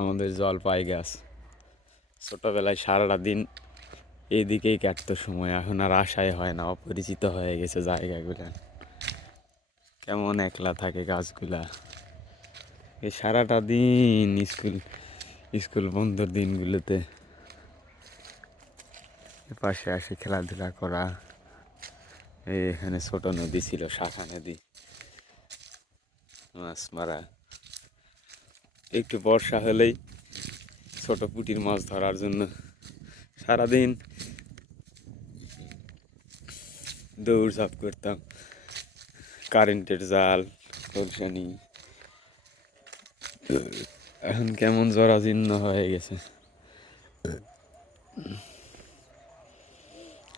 আমাদের জলপাই গাছ ছোটোবেলায় সারাটা দিন এইদিকেই কাটতো সময়, এখন আর আশাই হয় না, অপরিচিত হয়ে গেছে জায়গাগুলা। কেমন একলা থাকে গাছগুলা। এই সারাটা দিন স্কুল স্কুল বন্ধর দিনগুলোতে পাশে আসে খেলাধুলা করা। এখানে ছোট নদী ছিল, শাখা নদী, মাছ মারা। একটু বর্ষা হলেই ছোট পুঁটির মাছ ধরার জন্য সারাদিন দৌড়ঝাঁপ করতাম। কারেন্টের জাল, কলসানি এখন কেমন জরাজীর্ণ হয়ে গেছে।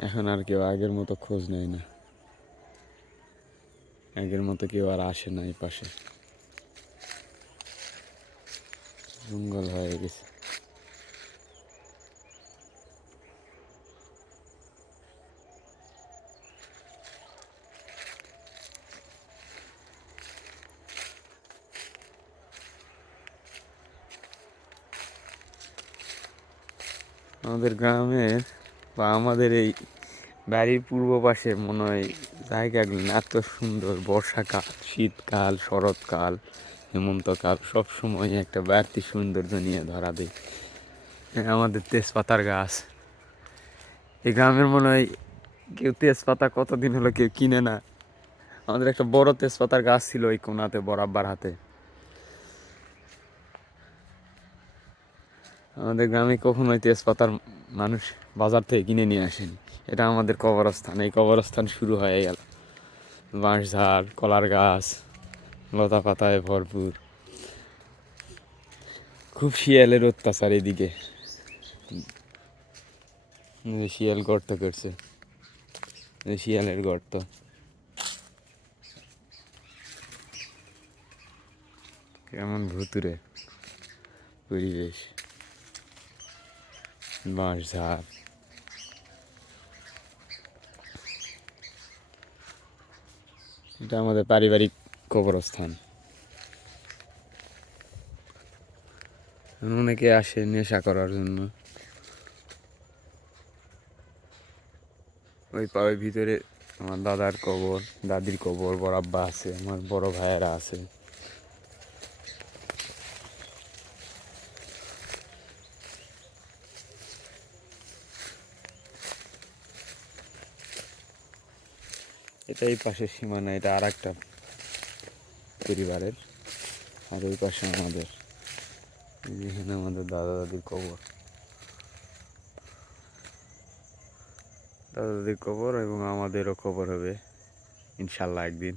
এখন আর কেউ আগের মতো খোঁজ নেয় না, আগের মতো কেউ আর আসে না এই পাশে, জঙ্গল হয়ে গেছে। আমাদের গ্রামের বা আমাদের এই বাড়ির পূর্ব পাশে মনে হয় জায়গাগুলো এত সুন্দর। বর্ষাকাল, শীতকাল, শরৎকাল, হেমন্তকাল সব সময় একটা বাড়তি সৌন্দর্য নিয়ে ধরা দেয়। আমাদের তেজপাতার গাছ, এই গ্রামের মনে হয় কেউ তেজপাতা কতদিন হলো কেউ কিনে না। আমাদের একটা বড় তেজপাতার গাছ ছিল ওই কোনাতে, বরাবর হাতে। আমাদের গ্রামে কখনোই তেজপাতার মানুষ বাজার থেকে কিনে নিয়ে আসেনি। এটা আমাদের কবরস্থান, এই কবরস্থান শুরু হয়ে গেল। বাঁশঝাড়, কলার গাছ, লতা পাতায় ভরপুর। খুব শিয়ালের অত্যাচার এদিকে, শিয়াল গর্ত করছে, শিয়ালের গর্ত। কেমন ভুতুরে পরিবেশ, বাঁশঝাড়। এটা আমাদের পারিবারিক কবরস্থান। অনেকে আসে নেশা করার জন্য। ওই ভিতরে আমার দাদার কবর, দাদির কবর, বড় আব্বা আছে, আমার বড় ভাইয়েরা আছে। এটা এই পাশের সীমানা, এটা আর একটা পরিবারের। আর ওই পাশে আমাদের, এখানে আমাদের দাদা দাদির কবর, দাদা দাদির কবর, এবং আমাদেরও কবর হবে ইনশাল্লাহ একদিন।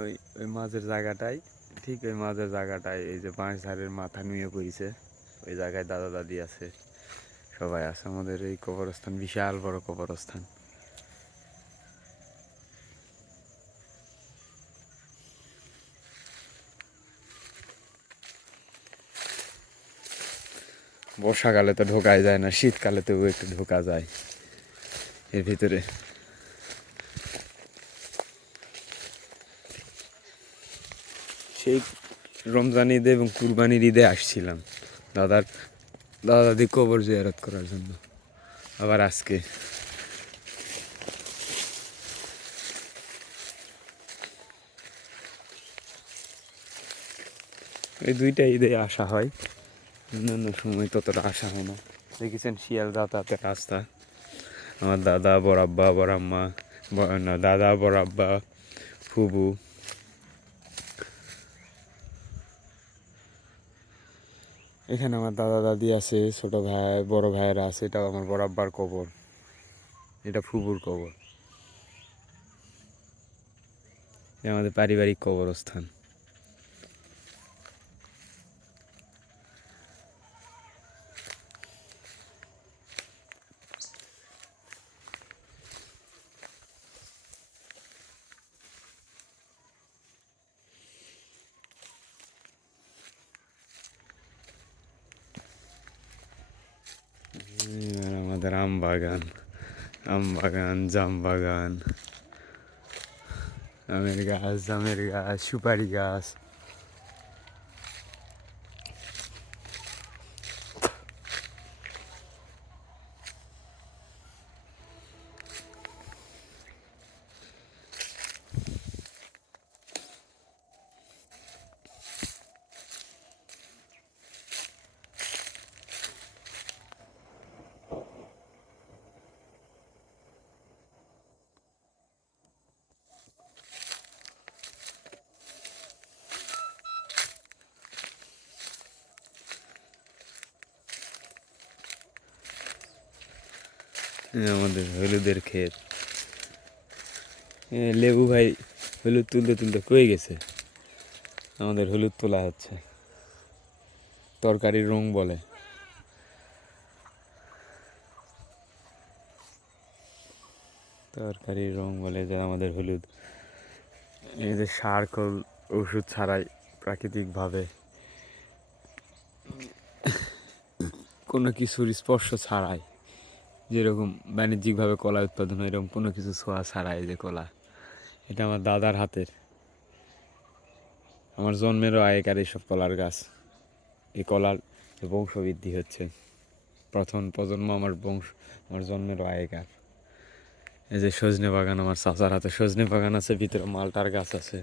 ওই ওই মাঝের জায়গাটাই, ঠিক ওই মাঝের জায়গাটায় এই যে বাঁশঝাড়ের মাথা নুয়ে পড়েছে, ওই জায়গায় দাদা দাদি আছে, সবাই আছে। আমাদের এই কবরস্থান বিশাল বড় কবরস্থান। বর্ষাকালে তো ঢোকাই যায় না, শীতকালে তো একটু ঢোকা যায় এর ভিতরে। সেই রমজান ঈদে এবং কুরবানির ঈদে আসছিলাম দাদা দাদি কবর জিয়ারত করার জন্য। আবার আজকে এই দুইটা ঈদে আসা হয়, অন্যান্য সময় ততটা আসা হয় না। দেখেছেন শিয়াল যাতায়াতের রাস্তা। আমার দাদা, বড় আব্বা, বড় আম্মা, না দাদা, বড় আব্বা, ফুবু, এখানে আমার দাদা দাদি আছে, ছোট ভাই বড় ভাইয়েরা আছে। এটাও আমার বড় আব্বার কবর, এটা ফুবুর কবর। এটা আমাদের পারিবারিক কবরস্থান। আমাদের আম বাগান, জাম বাগান, আমের গাছ, জামের গাছ, সুপারি গাছ। আমাদের হলুদের ক্ষেত। লেবু ভাই হলুদ তুলতে তুলতে কয়ে গেছে। আমাদের হলুদ তোলা হচ্ছে, তরকারির রং বলে। তরকারির রং বলে যে আমাদের হলুদ। এই যে সার ওষুধ ছাড়াই প্রাকৃতিকভাবে কোনো কিছুর স্পর্শ ছাড়াই, যেরকম বাণিজ্যিকভাবে কলা উৎপাদন হয় এরকম কোনো কিছু ছোঁয়া ছাড়াই যে কলা, এটা আমার দাদার হাতের। আমার জন্মেরও আগেকার এইসব কলার গাছ, এই কলার বংশবৃদ্ধি হচ্ছে। প্রথম প্রজন্ম আমার জন্মেরও আগেকার। এই যে সজনে বাগান, আমার চাচার হাতে সজনে বাগান আছে, ভিতরে মালটার গাছ আছে।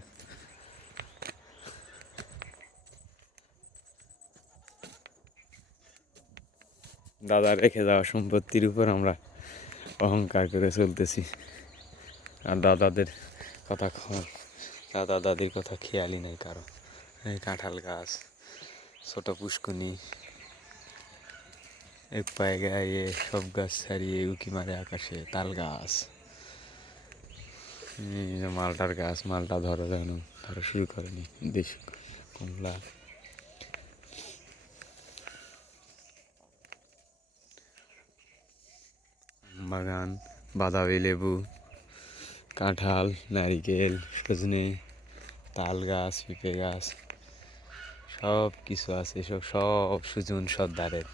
দাদা রেখে যাওয়া সম্পত্তির উপর আমরা অহংকার করে চলতেছি, আর দাদাদের দাদা দাদির কথা খেয়ালই নেই কারো। এই কাঁঠাল গাছ, ছোট পুষ্কুনি, এক পায়ে গায়ে সব গাছ ছাড়িয়ে উঁকি মারে আকাশে, তাল গাছ, এই যে মালটার গাছ, মালটা ধরো শুরু করেনি, দেশি কমলা। বাগান, বাদামি লেবু, কাঁঠাল, নারিকেল, সজনে, তাল গাছ, পেঁপে গাছ, সব কিছু আছে। এসব সব সুজন সর্দারের।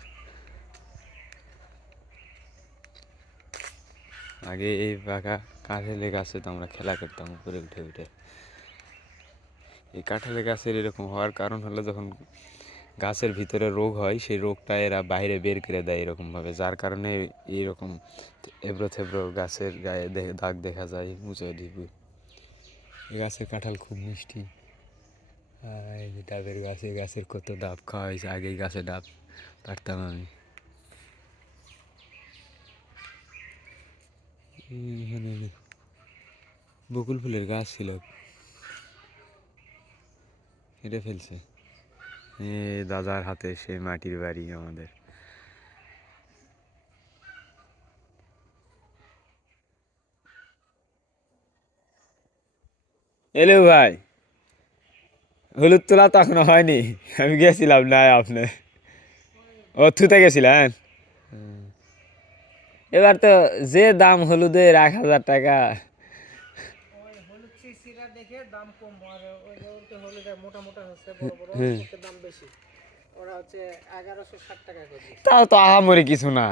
আগে এই পাকা কাঁঠালের গাছে তো আমরা খেলা করতাম উপরে উঠে উঠে। এই কাঁঠালের গাছের এরকম হওয়ার কারণ হলো, যখন গাছের ভিতরে রোগ হয় সেই রোগটা এরা বাইরে বের করে দেয় এরকমভাবে, যার কারণে এইরকম এবড়ো থেবড়ো গাছের গায়ে দাগ দেখা যায়, উঁচু ঢিপু। এই গাছের কাঁঠাল খুব মিষ্টি। এই যে ডাবের গাছ, এই গাছের কত ডাব খাওয়া হয়েছে, আগেই গাছে ডাব পারতাম আমি। এখানে বকুল ফুলের গাছ ছিল, কেটে ফেলছে। দাদার হাতে সেই মাটির বাড়ি আমাদের। এলো ভাই, হলুদ তোলা তো এখনো হয়নি, আমি গেছিলাম না আপনি? ও থুতে গেছিলেন? এবার তো যে দাম হলুদের 1,000 টাকা। তাও তো আহামরি কিছু না।